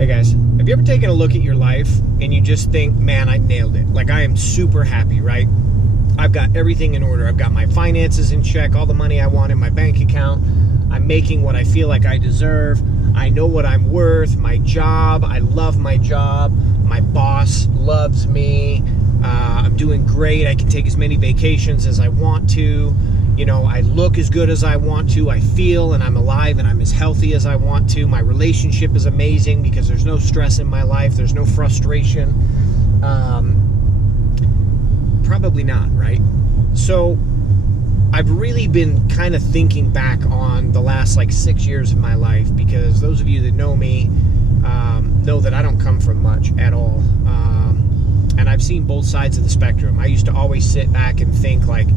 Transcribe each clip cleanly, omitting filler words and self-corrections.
Hey guys, have you ever taken a look at your life and you just think, man, I nailed it? Like, I am super happy, right? I've got everything in order. I've got my finances in check, all the money I want in my bank account. I'm making what I feel like I deserve. I know what I'm worth. My job, I love my job. My boss loves me. I'm doing great. I can take as many vacations as I want to. You know, I look as good as I want to. I feel and I'm alive and I'm as healthy as I want to. My relationship is amazing because there's no stress in my life. There's no frustration. Probably not, right? So I've really been kind of thinking back on the last like 6 years of my life, because those of you that know me know that I don't come from much at all. And I've seen both sides of the spectrum. I used to always sit back and think like,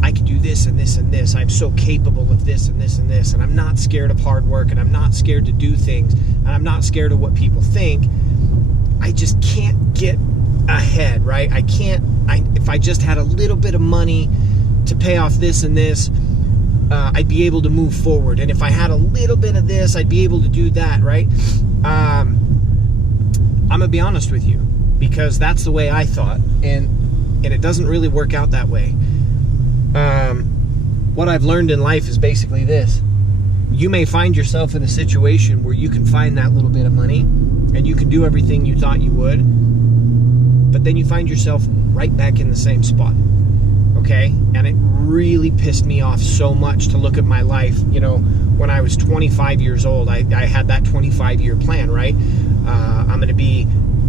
I could do this and this and this. I'm so capable of this and this and this. And I'm not scared of hard work, and I'm not scared to do things. And I'm not scared of what people think. I just can't get ahead, right? If I just had a little bit of money to pay off this and this, I'd be able to move forward. And if I had a little bit of this, I'd be able to do that, right? I'm gonna be honest with you, because that's the way I thought, and it doesn't really work out that way. What I've learned in life is basically this: you may find yourself in a situation where you can find that little bit of money and you can do everything you thought you would, but then you find yourself right back in the same spot. Okay? And it really pissed me off so much to look at my life. You know, when I was 25 years old, I had that 25-year plan, right?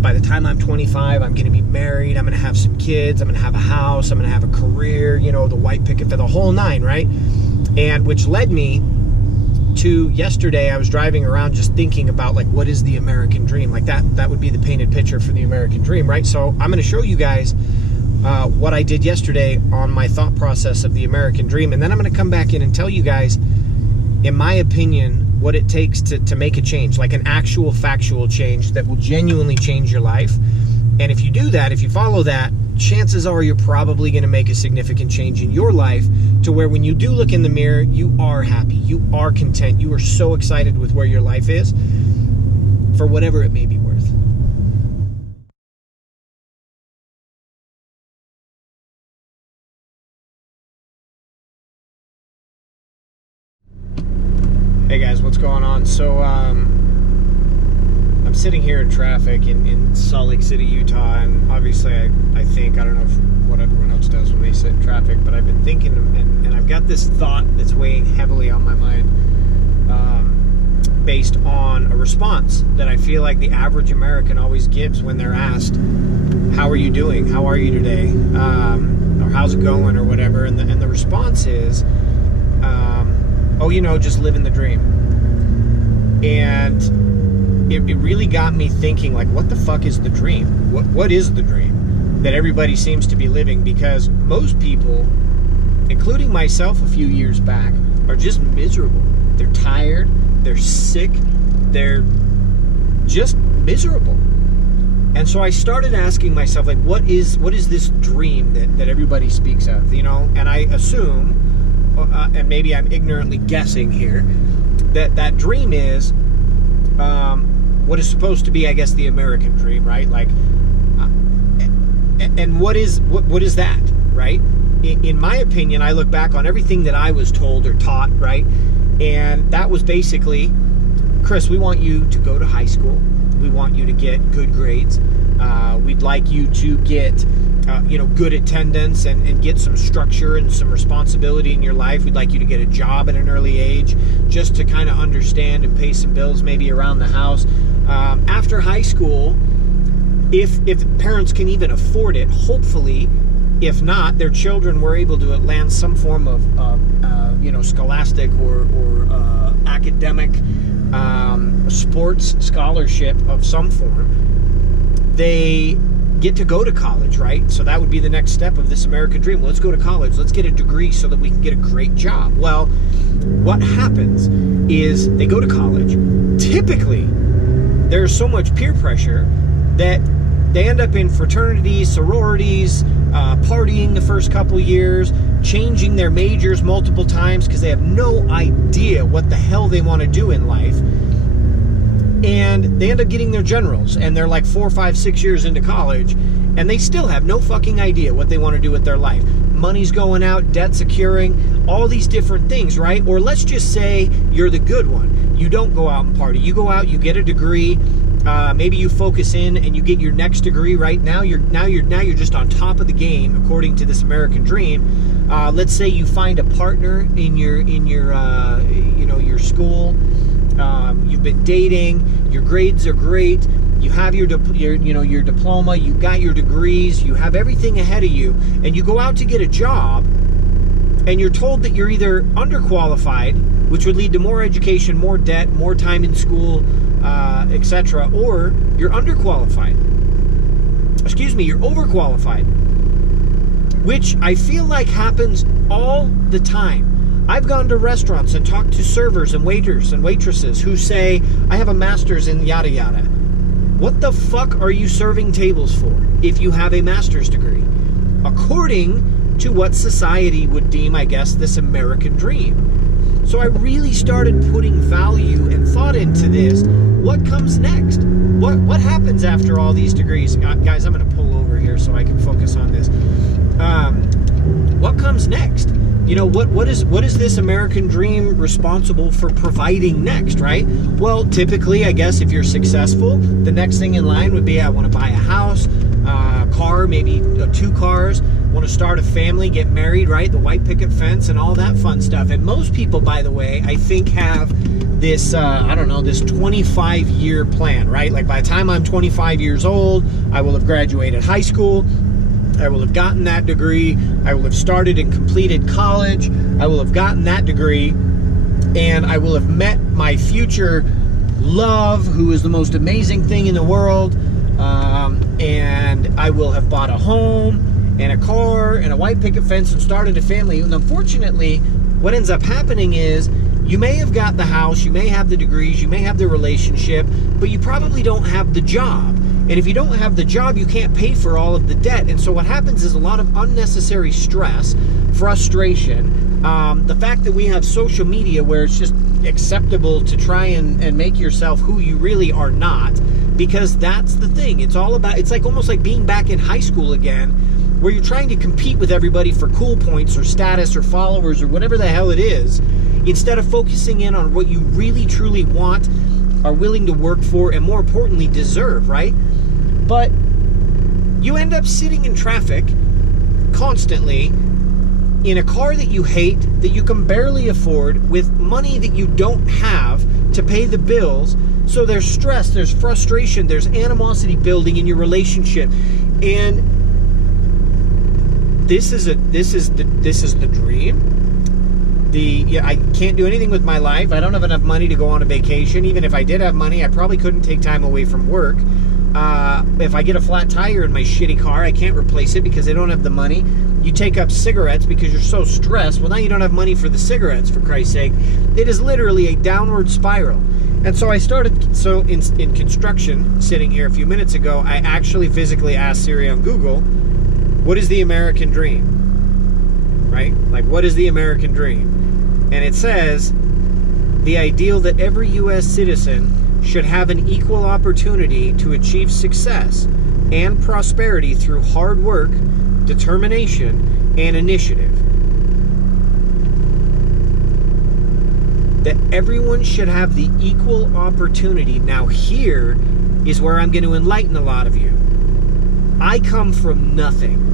By the time I'm 25, I'm going to be married. I'm going to have some kids. I'm going to have a house. I'm going to have a career, you know, the white picket for the whole nine, right? And which led me to yesterday. I was driving around just thinking about, like, what is the American dream? Like, that would be the painted picture for the American dream, right? So I'm going to show you guys what I did yesterday on my thought process of the American dream. And then I'm going to come back in and tell you guys, in my opinion, what it takes to make a change, like an actual factual change that will genuinely change your life. And if you do that, if you follow that, chances are you're probably going to make a significant change in your life, to where when you do look in the mirror, you are happy, you are content, you are so excited with where your life is, for whatever it may be worth. Hey guys, what's going on? So I'm sitting here in traffic in Salt Lake City, Utah, and obviously I don't know what everyone else does when they sit in traffic, but I've been thinking, and I've got this thought that's weighing heavily on my mind, based on a response that I feel like the average American always gives when they're asked, how are you doing? How are you today? Or how's it going, or whatever, and the response is, oh, you know, just living the dream. And it really got me thinking, like, what the fuck is the dream? What is the dream that everybody seems to be living? Because most people, including myself a few years back, are just miserable. They're tired, they're sick, they're just miserable. And so I started asking myself, like, what is this dream that everybody speaks of, you know? And I assume, and maybe I'm ignorantly guessing here, that dream is what is supposed to be, I guess, the American dream, right? Like, and what is that, right? In my opinion, I look back on everything that I was told or taught, right? And that was basically, Chris, we want you to go to high school. We want you to get good grades. We'd like you to get good attendance and get some structure and some responsibility in your life. We'd like you to get a job at an early age, just to kind of understand and pay some bills, maybe around the house. After high school, if parents can even afford it, hopefully, if not, their children were able to land some form of scholastic or academic sports scholarship of some form, they get to go to college, right? So that would be the next step of this American dream. Let's go to college. Let's get a degree so that we can get a great job. Well, what happens is they go to college. Typically, there's so much peer pressure that they end up in fraternities, sororities, partying the first couple years, changing their majors multiple times because they have no idea what the hell they want to do in life. and they end up getting their generals, and they're like 4, 5, 6 years into college, and they still have no fucking idea what they want to do with their life. Money's going out, debt's accruing, all these different things, right? Or let's just say you're the good one. You don't go out and party. You go out, you get a degree. Maybe you focus in and you get your next degree. Right now, you're just on top of the game according to this American dream. Let's say you find a partner in your school. You've been dating. Your grades are great. You have your diploma. You got your degrees. You have everything ahead of you, and you go out to get a job, and you're told that you're either underqualified, which would lead to more education, more debt, more time in school, etc., or you're underqualified. You're overqualified, which I feel like happens all the time. I've gone to restaurants and talked to servers and waiters and waitresses who say, I have a master's in yada yada. What the fuck are you serving tables for if you have a master's degree? According to what society would deem, I guess, this American dream. So I really started putting value and thought into this. What comes next? What happens after all these degrees? Guys, I'm going to pull over here so I can focus on this. What comes next? What is this American dream responsible for providing next, right? Well, typically, I guess if you're successful, the next thing in line would be I want to buy a house, car, maybe 2 cars, want to start a family, get married, right? The white picket fence and all that fun stuff. And most people, by the way, I think have this, this 25-year plan, right? Like by the time I'm 25 years old, I will have graduated high school. I will have gotten that degree. I will have started and completed college. I will have gotten that degree. And I will have met my future love, who is the most amazing thing in the world. And I will have bought a home and a car and a white picket fence and started a family. And unfortunately, what ends up happening is you may have got the house, you may have the degrees, you may have the relationship, but you probably don't have the job. And if you don't have the job, you can't pay for all of the debt. And so what happens is a lot of unnecessary stress, frustration, the fact that we have social media where it's just acceptable to try and make yourself who you really are not, because that's the thing. It's like almost like being back in high school again, where you're trying to compete with everybody for cool points or status or followers or whatever the hell it is, instead of focusing in on what you really truly want, are willing to work for, and more importantly, deserve, right? But you end up sitting in traffic constantly in a car that you hate, that you can barely afford, with money that you don't have to pay the bills. So there's stress, there's frustration, there's animosity building in your relationship. And this is the dream. I can't do anything with my life. I don't have enough money to go on a vacation. Even if I did have money, I probably couldn't take time away from work. If I get a flat tire in my shitty car, I can't replace it because I don't have the money. You take up cigarettes because you're so stressed. Well, now you don't have money for the cigarettes, for Christ's sake. It is literally a downward spiral. And so I started, in construction, sitting here a few minutes ago, I actually physically asked Siri on Google, what is the American dream? Right? Like, what is the American dream? And it says, the ideal that every U.S. citizen should have an equal opportunity to achieve success and prosperity through hard work, determination, and initiative. That everyone should have the equal opportunity. Now here is where I'm going to enlighten a lot of you. I come from nothing.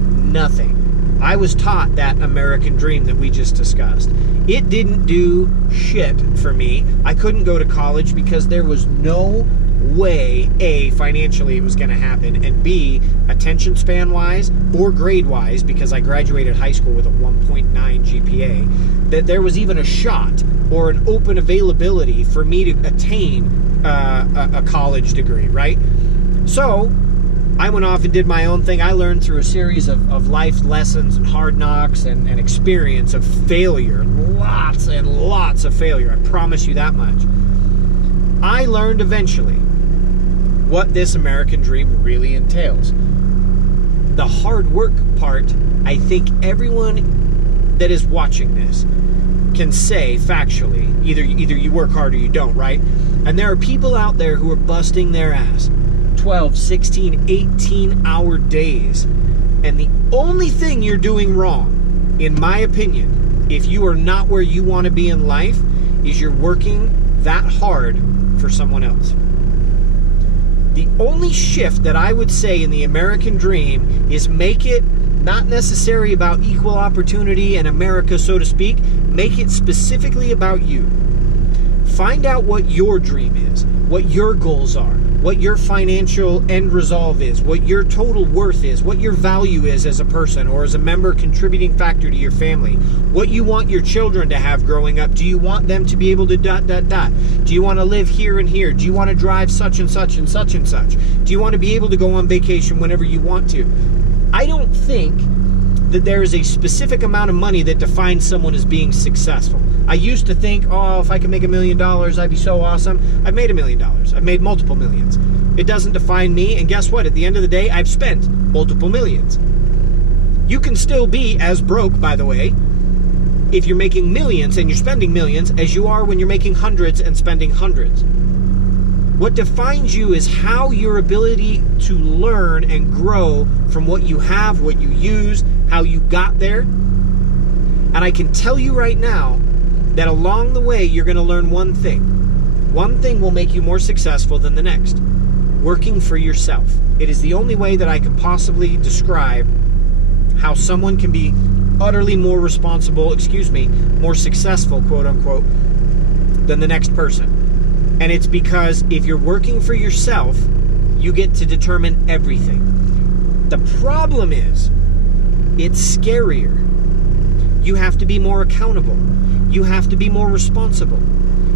I was taught that American dream that we just discussed. It didn't do shit for me. I couldn't go to college because there was no way, A, financially it was going to happen, and B, attention span wise or grade wise, because I graduated high school with a 1.9 GPA, that there was even a shot or an open availability for me to attain a college degree, right? So I went off and did my own thing. I learned through a series of life lessons and hard knocks and experience of failure. Lots and lots of failure. I promise you that much. I learned eventually what this American dream really entails. The hard work part, I think everyone that is watching this can say factually, either you work hard or you don't, right? And there are people out there who are busting their ass 12, 16, 18-hour days. And the only thing you're doing wrong, in my opinion, if you are not where you want to be in life, is you're working that hard for someone else. The only shift that I would say in the American dream is make it not necessarily about equal opportunity and America, so to speak. Make it specifically about you. Find out what your dream is, what your goals are, what your financial end resolve is, what your total worth is, what your value is as a person or as a member contributing factor to your family, what you want your children to have growing up. Do you want them to be able to ... Do you want to live here and here? Do you want to drive such and such and such and such? Do you want to be able to go on vacation whenever you want to? I don't think that there is a specific amount of money that defines someone as being successful. I used to think, oh, if I could make $1 million, I'd be so awesome. I've made $1 million. I've made multiple millions. It doesn't define me, and guess what? At the end of the day, I've spent multiple millions. You can still be as broke, by the way, if you're making millions and you're spending millions, as you are when you're making hundreds and spending hundreds. What defines you is how your ability to learn and grow from what you have, what you use, how you got there. And I can tell you right now that along the way, you're going to learn one thing. One thing will make you more successful than the next. Working for yourself. It is the only way that I can possibly describe how someone can be utterly more responsible, more successful, quote unquote, than the next person. And it's because if you're working for yourself, you get to determine everything. The problem is, it's scarier. You have to be more accountable. You have to be more responsible.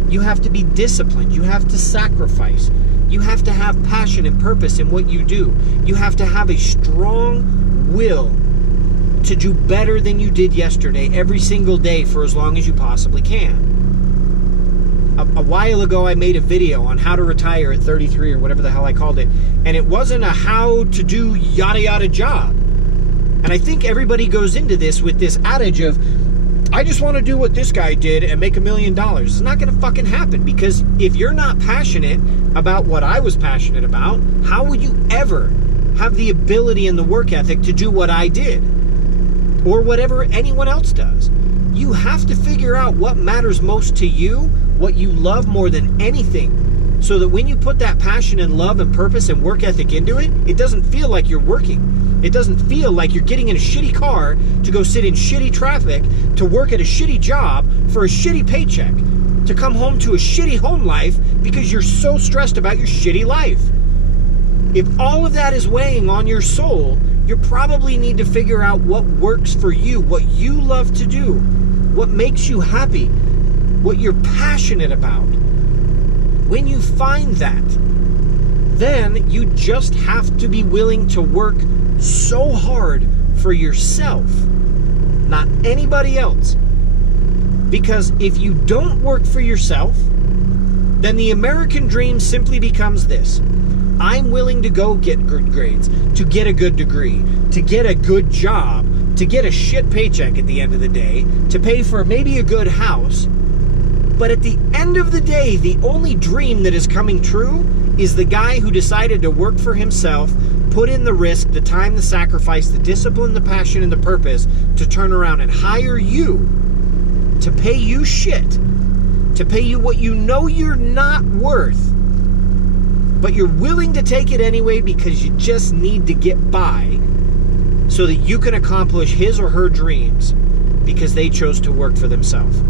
You have to be disciplined. You have to sacrifice. You have to have passion and purpose in what you do. You have to have a strong will to do better than you did yesterday every single day for as long as you possibly can. A while ago, I made a video on how to retire at 33 or whatever the hell I called it. And it wasn't a how to do yada yada job. And I think everybody goes into this with this adage of, I just want to do what this guy did and make $1 million. It's not going to fucking happen, because if you're not passionate about what I was passionate about, how would you ever have the ability and the work ethic to do what I did? Or whatever anyone else does. You have to figure out what matters most to you, what you love more than anything, so that when you put that passion and love and purpose and work ethic into it, it doesn't feel like you're working. It doesn't feel like you're getting in a shitty car to go sit in shitty traffic, to work at a shitty job for a shitty paycheck, to come home to a shitty home life because you're so stressed about your shitty life. If all of that is weighing on your soul, you probably need to figure out what works for you, what you love to do, what makes you happy, what you're passionate about. When you find that, then you just have to be willing to work so hard for yourself, not anybody else. Because if you don't work for yourself, then the American dream simply becomes this. I'm willing to go get good grades, to get a good degree, to get a good job, to get a shit paycheck at the end of the day, to pay for maybe a good house. But at the end of the day, the only dream that is coming true is the guy who decided to work for himself, put in the risk, the time, the sacrifice, the discipline, the passion, and the purpose to turn around and hire you to pay you shit, to pay you what you know you're not worth, but you're willing to take it anyway because you just need to get by so that you can accomplish his or her dreams because they chose to work for themselves.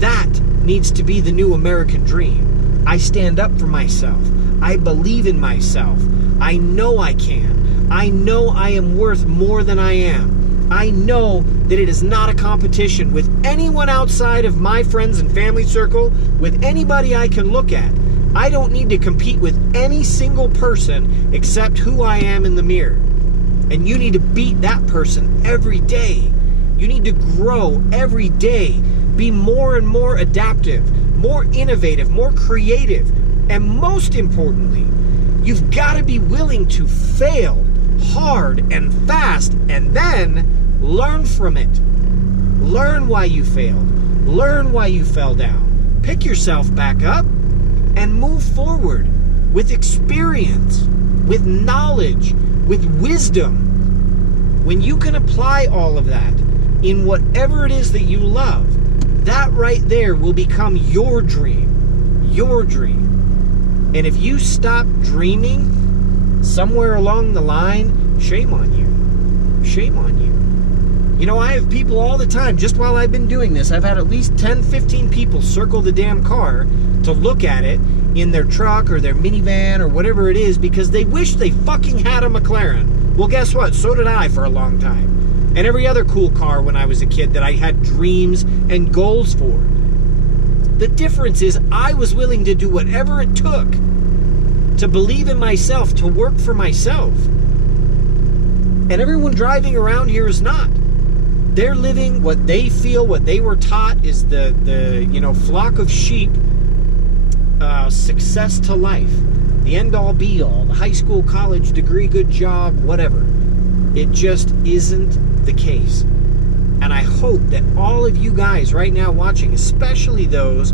That needs to be the new American dream. I stand up for myself. I believe in myself. I know I can. I know I am worth more than I am. I know that it is not a competition with anyone outside of my friends and family circle, with anybody I can look at. I don't need to compete with any single person except who I am in the mirror. And you need to beat that person every day. You need to grow every day. Be more and more adaptive, more innovative, more creative. And most importantly, you've got to be willing to fail hard and fast and then learn from it. Learn why you failed. Learn why you fell down. Pick yourself back up. and move forward with experience, with knowledge, with wisdom. When you can apply all of that in whatever it is that you love, that right there will become your dream. Your dream. And if you stop dreaming somewhere along the line, shame on you. Shame on you. You know, I have people all the time, just while I've been doing this, I've had at least 10, 15 people circle the damn car to look at it in their truck or their minivan or whatever it is because they wish they fucking had a McLaren. Well, guess what? So did I for a long time. And every other cool car when I was a kid that I had dreams and goals for. The difference is I was willing to do whatever it took to believe in myself, to work for myself. And everyone driving around here is not. They're living what they feel, what they were taught is the flock of sheep, success to life, the end-all be-all, the high school, college degree, good job, whatever. It just isn't the case. And I hope that all of you guys right now watching, especially those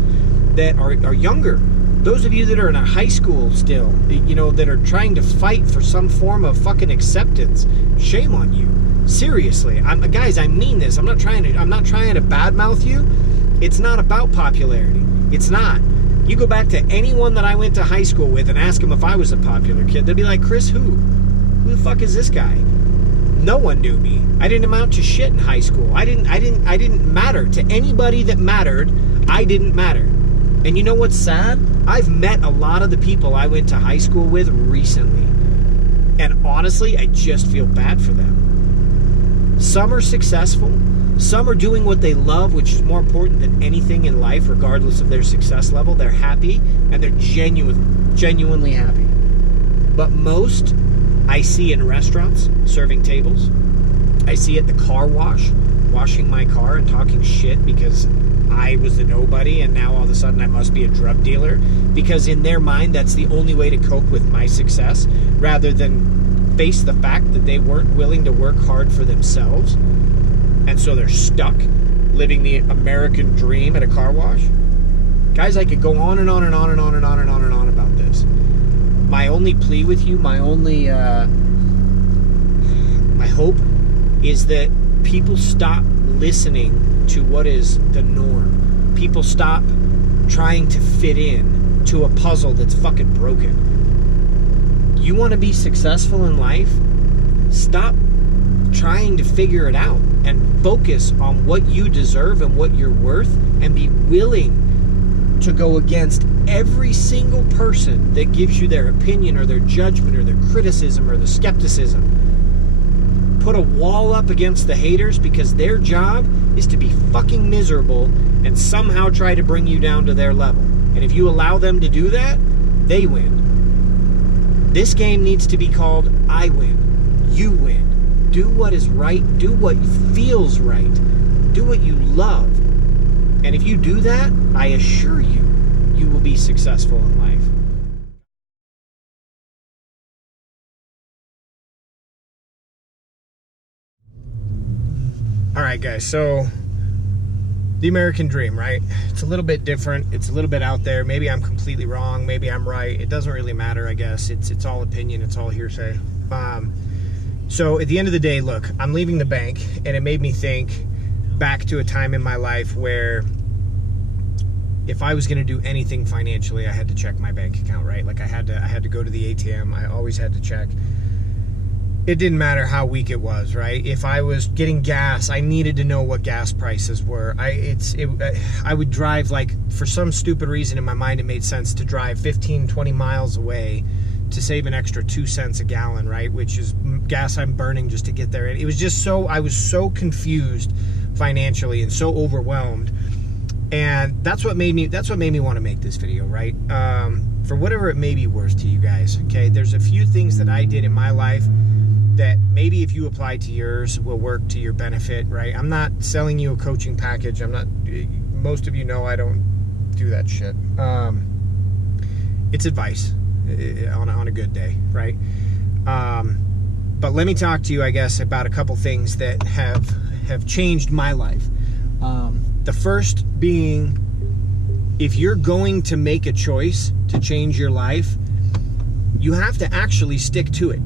that are younger, those of you that are in a high school still, that are trying to fight for some form of fucking acceptance, shame on you. Seriously, guys, I mean this. I'm not trying to badmouth you. It's not about popularity. It's not. You go back to anyone that I went to high school with and ask them if I was a popular kid, they'd be like, Chris, who? Who the fuck is this guy? No one knew me. I didn't amount to shit in high school. I didn't matter to anybody that mattered. I didn't matter. And you know what's sad? I've met a lot of the people I went to high school with recently. And honestly, I just feel bad for them. Some are successful. Some are doing what they love, which is more important than anything in life, regardless of their success level. They're happy, and they're genuinely happy. But most I see in restaurants, serving tables. I see at the car wash, washing my car and talking shit because I was a nobody and now all of a sudden I must be a drug dealer. Because in their mind, that's the only way to cope with my success, rather than face the fact that they weren't willing to work hard for themselves. And so they're stuck living the American dream at a car wash. Guys, I could go on and on and on and on and on and on and on about this. My only plea with you, my hope is that people stop listening to what is the norm. People stop trying to fit in to a puzzle that's fucking broken. You want to be successful in life? Stop trying to figure it out and focus on what you deserve and what you're worth, and be willing to go against every single person that gives you their opinion or their judgment or their criticism or the skepticism. Put a wall up against the haters, because their job is to be fucking miserable and somehow try to bring you down to their level. And if you allow them to do that, they win. This game needs to be called I win, you win. Do what is right, do what feels right, do what you love. And if you do that, I assure you, you will be successful in life. All right, guys, so the American dream, right? It's a little bit different. It's a little bit out there. Maybe I'm completely wrong. Maybe I'm right. It doesn't really matter, I guess. It's all opinion. It's all hearsay. So at the end of the day, look, I'm leaving the bank, and it made me think back to a time in my life where if I was going to do anything financially, I had to check my bank account, right? Like I had to go to the ATM. I always had to check. It didn't matter how weak it was, right? If I was getting gas, I needed to know what gas prices were. I would drive, like, for some stupid reason in my mind, it made sense to drive 15, 20 miles away to save an extra 2 cents a gallon, right? Which is gas I'm burning just to get there. It was just I was so confused financially and so overwhelmed. And that's what made me want to make this video, right? For whatever it may be worth to you guys, okay? There's a few things that I did in my life that maybe if you apply to yours will work to your benefit, right? I'm not selling you a coaching package. Most of you know I don't do that shit. It's advice on a good day, right? But let me talk to you, I guess, about a couple things that have changed my life. The first being if you're going to make a choice to change your life, you have to actually stick to it.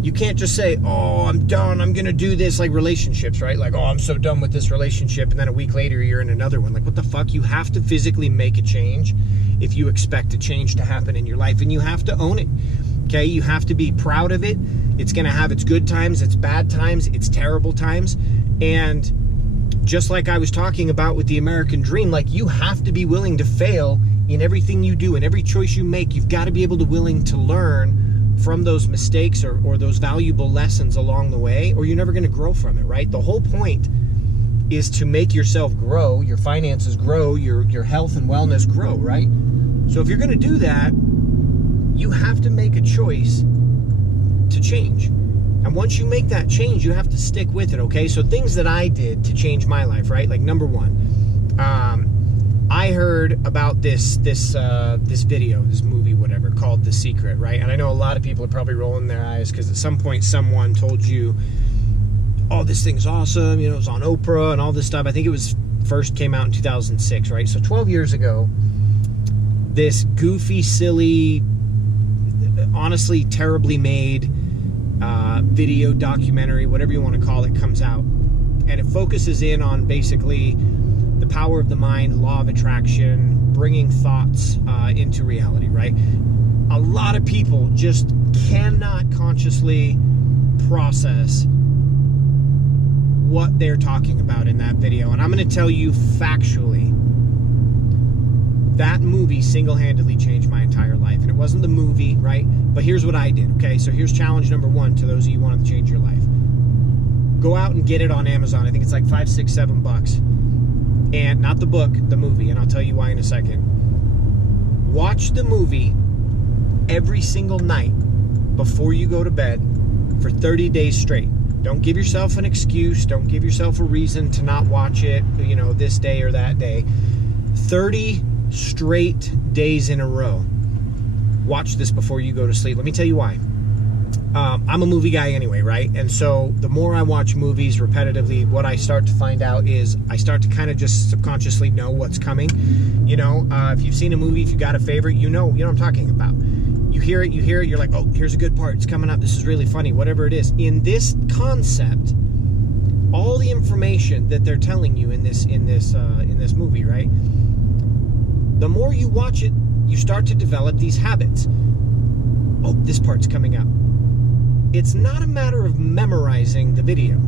You can't just say, oh, I'm done, I'm gonna do this, like relationships, right? Like, oh, I'm so done with this relationship, and then a week later you're in another one. Like, what the fuck? You have to physically make a change if you expect a change to happen in your life, and you have to own it, okay? You have to be proud of it. It's gonna have its good times, its bad times, its terrible times, and just like I was talking about with the American dream, like, you have to be willing to fail in everything you do, and every choice you make. You've got to be able to willing to learn from those mistakes or those valuable lessons along the way, or you're never going to grow from it, right? The whole point is to make yourself grow, your finances grow, your health and wellness grow, right? So if you're going to do that, you have to make a choice to change. And once you make that change, you have to stick with it, okay? So things that I did to change my life, right? Like, number one, I heard about this video, this movie, whatever, called The Secret, right? And I know a lot of people are probably rolling their eyes because at some point someone told you, oh, this thing's awesome, you know, it was on Oprah and all this stuff. I think it was first came out in 2006, right? So 12 years ago, this goofy, silly, honestly terribly made video documentary, whatever you want to call it, comes out. And it focuses in on basically the power of the mind, law of attraction, bringing thoughts into reality, right? A lot of people just cannot consciously process what they're talking about in that video. And I'm going to tell you factually, that movie single-handedly changed my entire life. And it wasn't the movie, right? But here's what I did, okay? So here's challenge number one to those of you who want to change your life. Go out and get it on Amazon. I think it's like $5, $6, $7. And not the book, the movie, and I'll tell you why in a second. Watch the movie every single night before you go to bed for 30 days straight. Don't give yourself an excuse. Don't give yourself a reason to not watch it, you know, this day or that day. 30 straight days in a row. Watch this before you go to sleep. Let me tell you why. I'm a movie guy anyway, right? And so the more I watch movies repetitively, what I start to find out is I start to kind of just subconsciously know what's coming. You know, if you've seen a movie, if you got a favorite, you know what I'm talking about. You hear it, you're like, oh, here's a good part, it's coming up, this is really funny, whatever it is. In this concept, all the information that they're telling you in this movie, right? The more you watch it, you start to develop these habits. Oh, this part's coming up. It's not a matter of memorizing the video.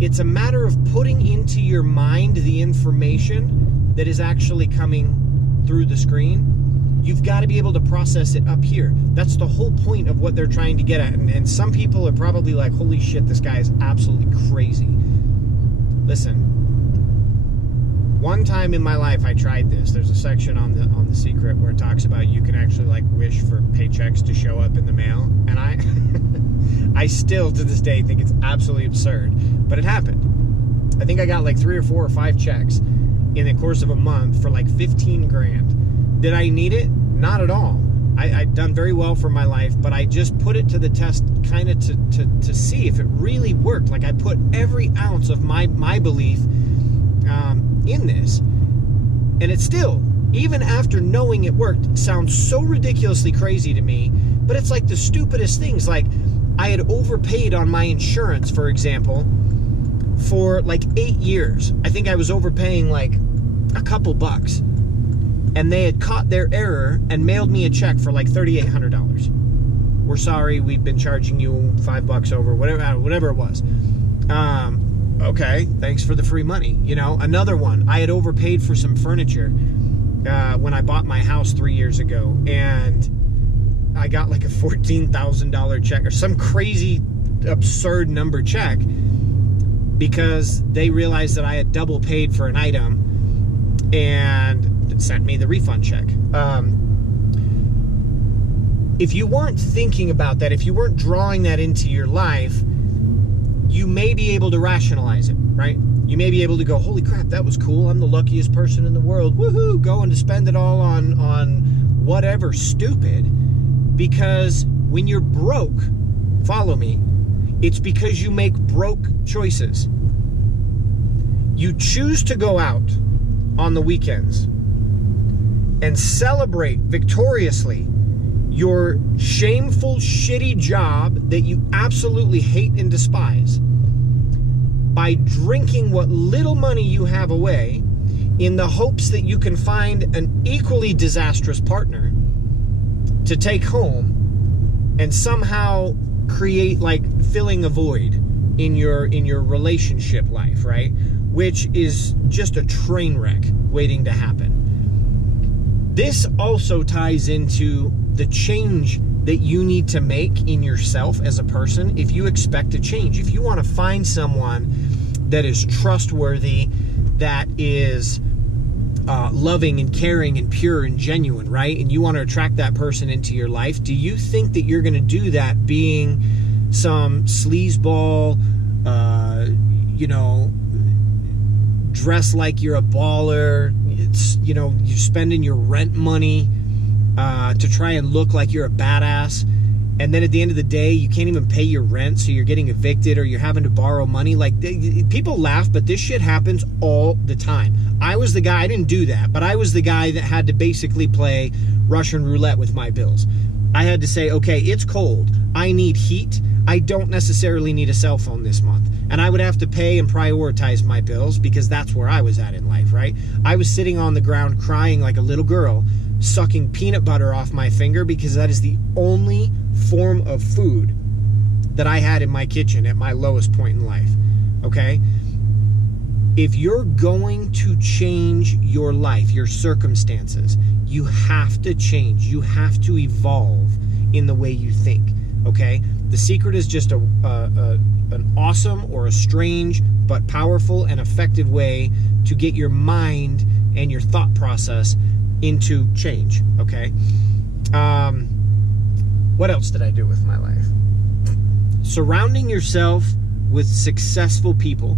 It's a matter of putting into your mind the information that is actually coming through the screen. You've got to be able to process it up here. That's the whole point of what they're trying to get at. And some people are probably like, holy shit, this guy is absolutely crazy. Listen, one time in my life I tried this. There's a section on the Secret where it talks about you can actually like wish for paychecks to show up in the mail. And I still to this day think it's absolutely absurd, but it happened. I think I got like 3 or 4 or 5 checks in the course of a month for like 15 grand. Did I need it? Not at all. I'd done very well for my life, but I just put it to the test kind of to see if it really worked. Like I put every ounce of my belief in this. And it still, even after knowing it worked, sounds so ridiculously crazy to me, but it's like the stupidest things. Like I had overpaid on my insurance, for example, for like 8 years. I think I was overpaying like a couple bucks. And they had caught their error and mailed me a check for like $3,800. We're sorry, we've been charging you $5 over, whatever it was. Okay, thanks for the free money. You know, another one, I had overpaid for some furniture when I bought my house 3 years ago, and I got like a $14,000 check or some crazy absurd number check because they realized that I had double paid for an item and sent me the refund check. If you weren't thinking about that, if you weren't drawing that into your life, you may be able to rationalize it, right? You may be able to go, holy crap, that was cool. I'm the luckiest person in the world. Woohoo! Going to spend it all on whatever stupid. Because when you're broke, follow me, it's because you make broke choices. You choose to go out on the weekends and celebrate victoriously your shameful, shitty job that you absolutely hate and despise by drinking what little money you have away in the hopes that you can find an equally disastrous partner to take home and somehow create, like, filling a void in your relationship life, right? Which is just a train wreck waiting to happen. This also ties into the change that you need to make in yourself as a person if you expect to change. If you want to find someone that is trustworthy, that is loving and caring and pure and genuine, right? And you want to attract that person into your life, do you think that you're going to do that being some sleazeball, dress like you're a baller, you're spending your rent money to try and look like you're a badass, and then at the end of the day you can't even pay your rent, so you're getting evicted or you're having to borrow money? Like, people laugh, but this shit happens all the time. I was the guy, I didn't do that, but I was the guy that had to basically play Russian roulette with my bills. I had to say, okay, it's cold, I need heat, I don't necessarily need a cell phone this month. And I would have to pay and prioritize my bills because that's where I was at in life, right? I was sitting on the ground crying like a little girl, sucking peanut butter off my finger because that is the only form of food that I had in my kitchen at my lowest point in life, okay? If you're going to change your life, your circumstances, you have to change. You have to evolve in the way you think, okay? The secret is just an awesome or a strange but powerful and effective way to get your mind and your thought process into change, okay? What else did I do with my life? Surrounding yourself with successful people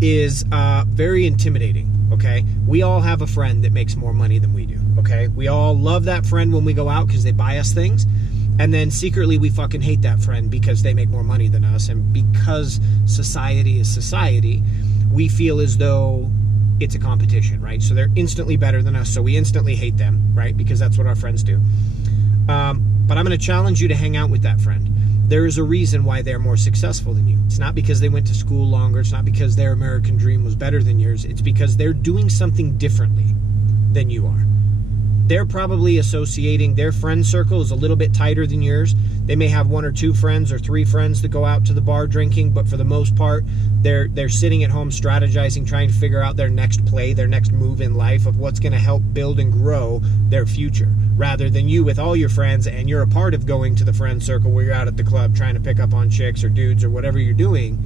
is very intimidating, okay? We all have a friend that makes more money than we do, okay? We all love that friend when we go out because they buy us things. And then secretly we fucking hate that friend because they make more money than us. And because society is society, we feel as though it's a competition, right? So they're instantly better than us, so we instantly hate them, right? Because that's what our friends do. But I'm going to challenge you to hang out with that friend. There is a reason why they're more successful than you. It's not because they went to school longer. It's not because their American dream was better than yours. It's because they're doing something differently than you are. They're probably associating, their friend circle is a little bit tighter than yours. They may have 1 or 2 friends or 3 friends that go out to the bar drinking, but for the most part, they're sitting at home strategizing, trying to figure out their next play, their next move in life of what's going to help build and grow their future, rather than you with all your friends, and you're a part of going to the friend circle where you're out at the club trying to pick up on chicks or dudes or whatever you're doing.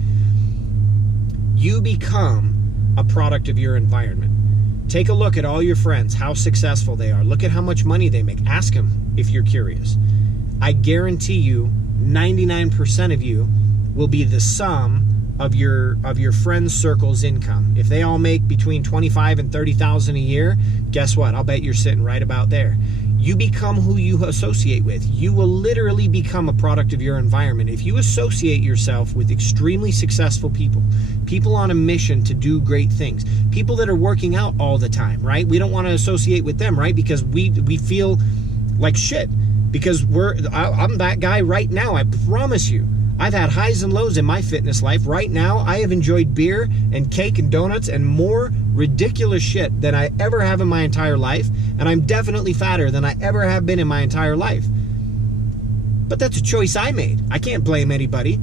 You become a product of your environment. Take a look at all your friends, how successful they are. Look at how much money they make. Ask them if you're curious. I guarantee you 99% of you will be the sum of your friends' circle's income. If they all make between $25,000 and $30,000 a year, guess what? I'll bet you're sitting right about there. You become who you associate with. You will literally become a product of your environment. If you associate yourself with extremely successful people, people on a mission to do great things, people that are working out all the time, right? We don't want to associate with them, right? Because we feel like shit. Because I'm that guy right now, I promise you. I've had highs and lows in my fitness life. Right now, I have enjoyed beer and cake and donuts and more ridiculous shit than I ever have in my entire life. And I'm definitely fatter than I ever have been in my entire life. But that's a choice I made. I can't blame anybody.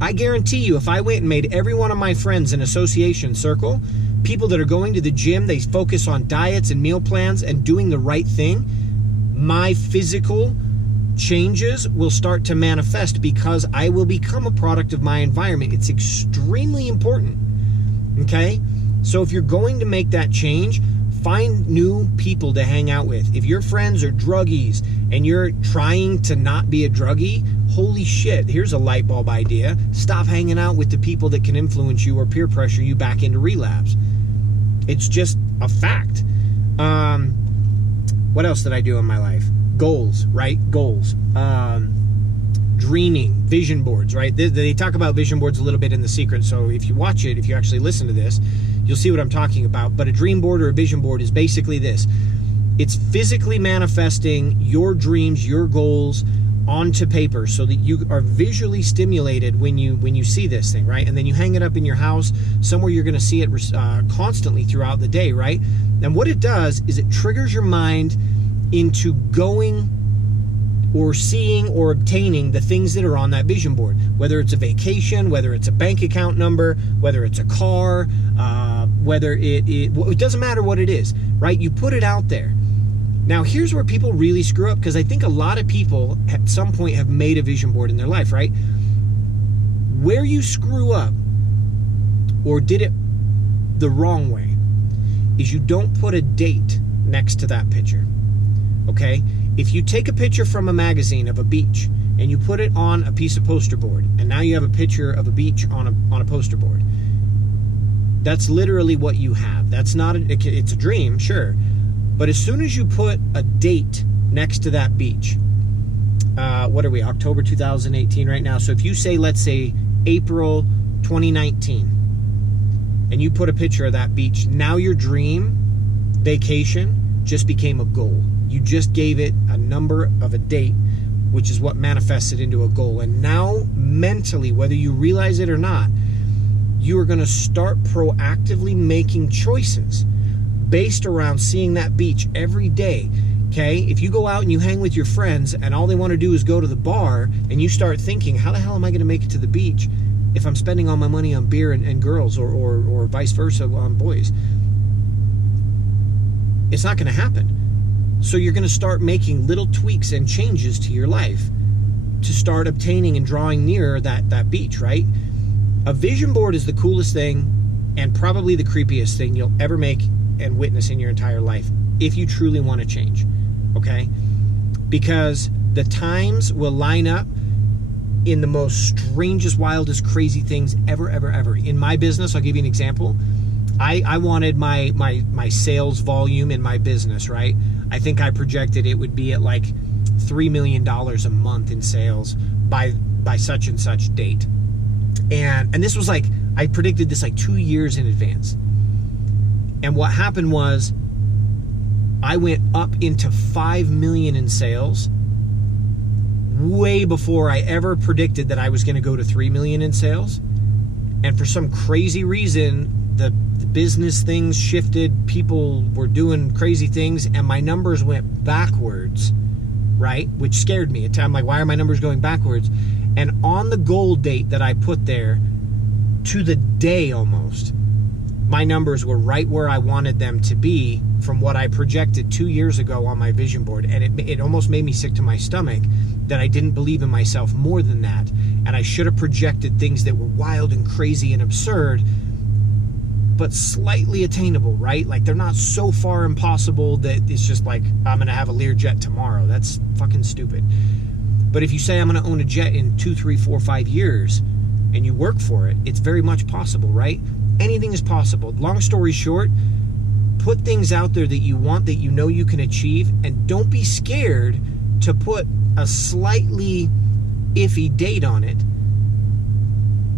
I guarantee you, if I went and made every one of my friends an association circle, people that are going to the gym, they focus on diets and meal plans and doing the right thing, my physical changes will start to manifest because I will become a product of my environment. It's extremely important, okay? So if you're going to make that change, find new people to hang out with. If your friends are druggies and you're trying to not be a druggie, holy shit, here's a light bulb idea. Stop hanging out with the people that can influence you or peer pressure you back into relapse. It's just a fact. What else did I do in my life? Goals, right? Goals. Dreaming, vision boards, right? They talk about vision boards a little bit in The Secret, so if you watch it, if you actually listen to this, you'll see what I'm talking about. But a dream board or a vision board is basically this. It's physically manifesting your dreams, your goals onto paper so that you are visually stimulated when you see this thing, right? And then you hang it up in your house, somewhere you're going to see it constantly throughout the day, right? And what it does is it triggers your mind into going or seeing or obtaining the things that are on that vision board, whether it's a vacation, whether it's a bank account number, whether it's a car, whether it doesn't matter what it is, right? You put it out there. Now, here's where people really screw up, because I think a lot of people at some point have made a vision board in their life, right? Where you screw up or did it the wrong way is you don't put a date next to that picture, okay? If you take a picture from a magazine of a beach and you put it on a piece of poster board, and now you have a picture of a beach on a poster board, that's literally what you have. That's not it's a dream, sure. But as soon as you put a date next to that beach, what are we, October 2018 right now? So if you say, let's say April 2019, and you put a picture of that beach, now your dream vacation just became a goal. You just gave it a number of a date, which is what manifested into a goal. And now mentally, whether you realize it or not, you are going to start proactively making choices based around seeing that beach every day, okay? If you go out and you hang with your friends and all they want to do is go to the bar, and you start thinking, how the hell am I going to make it to the beach if I'm spending all my money on beer and girls, or vice versa on boys? It's not going to happen. So you're going to start making little tweaks and changes to your life to start obtaining and drawing near that beach, right? A vision board is the coolest thing and probably the creepiest thing you'll ever make and witness in your entire life if you truly want to change, okay? Because the times will line up in the most strangest, wildest, crazy things ever. In my business, I'll give you an example. I wanted my sales volume in my business, right? I think I projected it would be at like $3 million a month in sales by such and such date. And this was like, I predicted this like 2 years in advance. And what happened was I went up into 5 million in sales way before I ever predicted that I was going to go to 3 million in sales. And for some crazy reason, the business things shifted, people were doing crazy things, and my numbers went backwards, right? Which scared me. I'm like, why are my numbers going backwards? And on the goal date that I put there, to the day almost, my numbers were right where I wanted them to be from what I projected 2 years ago on my vision board. And it almost made me sick to my stomach that I didn't believe in myself more than that. And I should have projected things that were wild and crazy and absurd, but slightly attainable, right? Like, they're not so far impossible that it's just like, I'm going to have a Learjet tomorrow. That's fucking stupid. But if you say I'm going to own a jet in 2, 3, 4, 5 years, and you work for it, it's very much possible, right? Anything is possible. Long story short, put things out there that you want, that you know you can achieve, and don't be scared to put a slightly iffy date on it,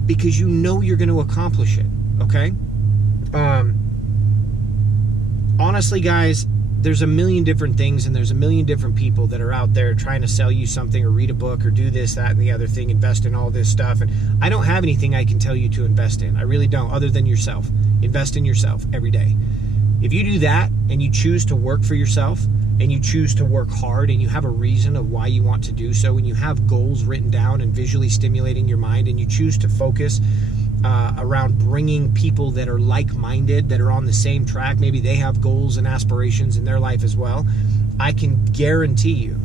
because you know you're going to accomplish it, okay? Honestly, guys, there's a million different things, and there's a million different people that are out there trying to sell you something or read a book or do this, that, and the other thing, invest in all this stuff. And I don't have anything I can tell you to invest in. I really don't, other than yourself. Invest in yourself every day. If you do that and you choose to work for yourself and you choose to work hard and you have a reason of why you want to do so, and you have goals written down and visually stimulating your mind, and you choose to focus around bringing people that are like-minded, that are on the same track, maybe they have goals and aspirations in their life as well, I can guarantee you,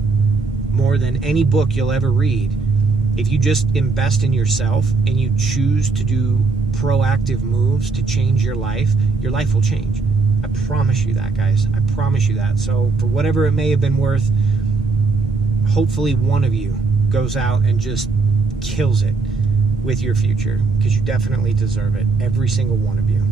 more than any book you'll ever read, if you just invest in yourself and you choose to do proactive moves to change your life will change. I promise you that, guys. I promise you that. So for whatever it may have been worth, hopefully one of you goes out and just kills it with your future, because you definitely deserve it. Every single one of you.